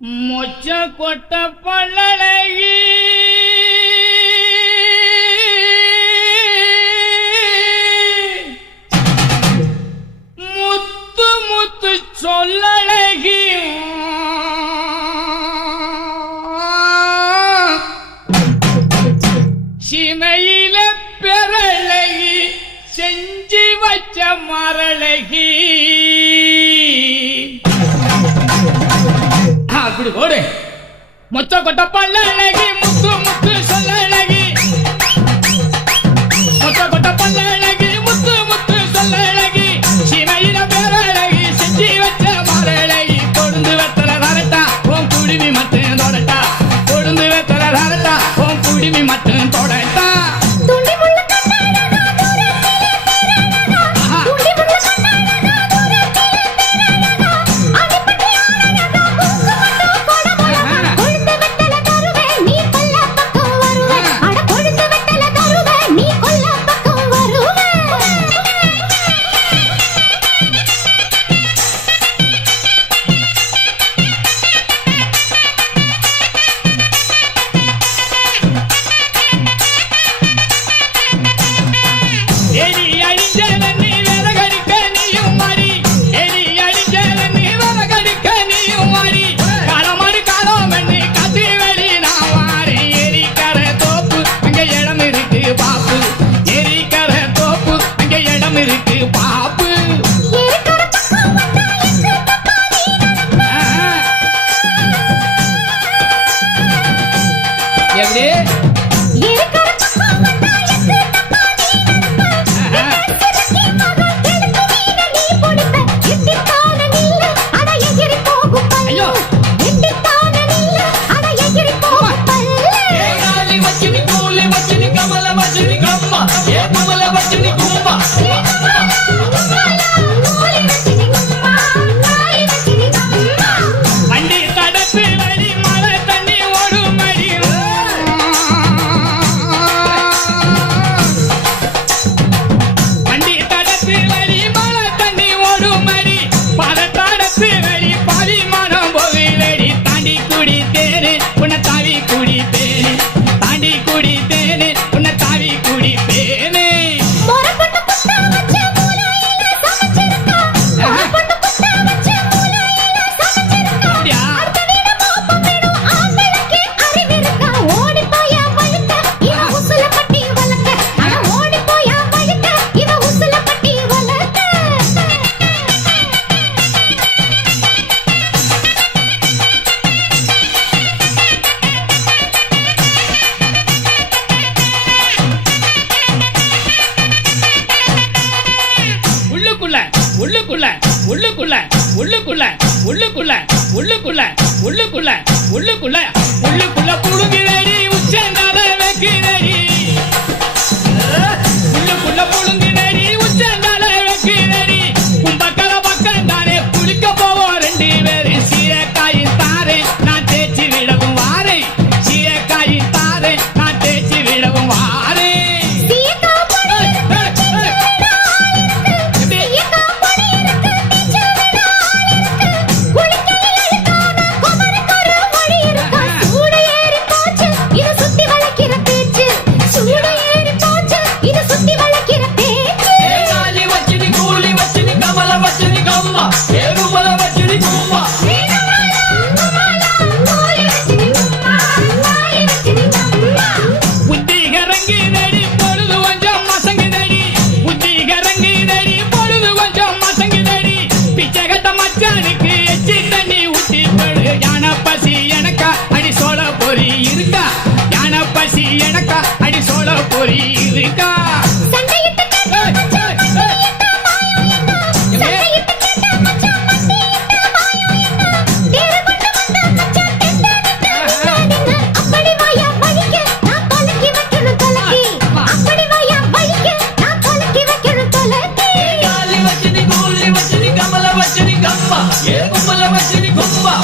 மொச்ச கொட்ட பல்லழகி முத்து முத்து சொல்லழகி சிமையில பெறழகி செஞ்சு வச்ச மரழகி அப்படி போடு. மொச்ச கொட்ட பல்லழகி முத்து முத்து சொல்லழகி மொச்ச கொட்ட பல்லழகி முத்து முத்து சொல்லழகி சிமையில பேரழகி செஞ்சு வச்ச மரழகி கொழுந்து வெத்தல தரட்டா உன் குடிமி மட்டும் தொடட்டா கொழுந்து வெத்தல தரட்டா உன் குடிமி மட்டும் தொடட்டா உள்ளுக்குள்ள புழுங்குதடி உச்சந்தால வைக்கிறடி உள்ளுக்குள்ள புழுங்குதடி உச்சந்தால வைக்கிறடி கும்பக்கல பக்கம் தானே குளிக்க போவோம் ரெண்டு பேரு சீரக்காயின் தாரே நான் தேய்ச்சி விடவும் வாரே சீரக்காயின் தாரே நான் தேய்ச்சி விடவும் வாரே எனக்கா அடி சோழ பொறி இருக்கா கமல வச்சனி கம்மா ஏ கும்பல வச்சனி கும்பா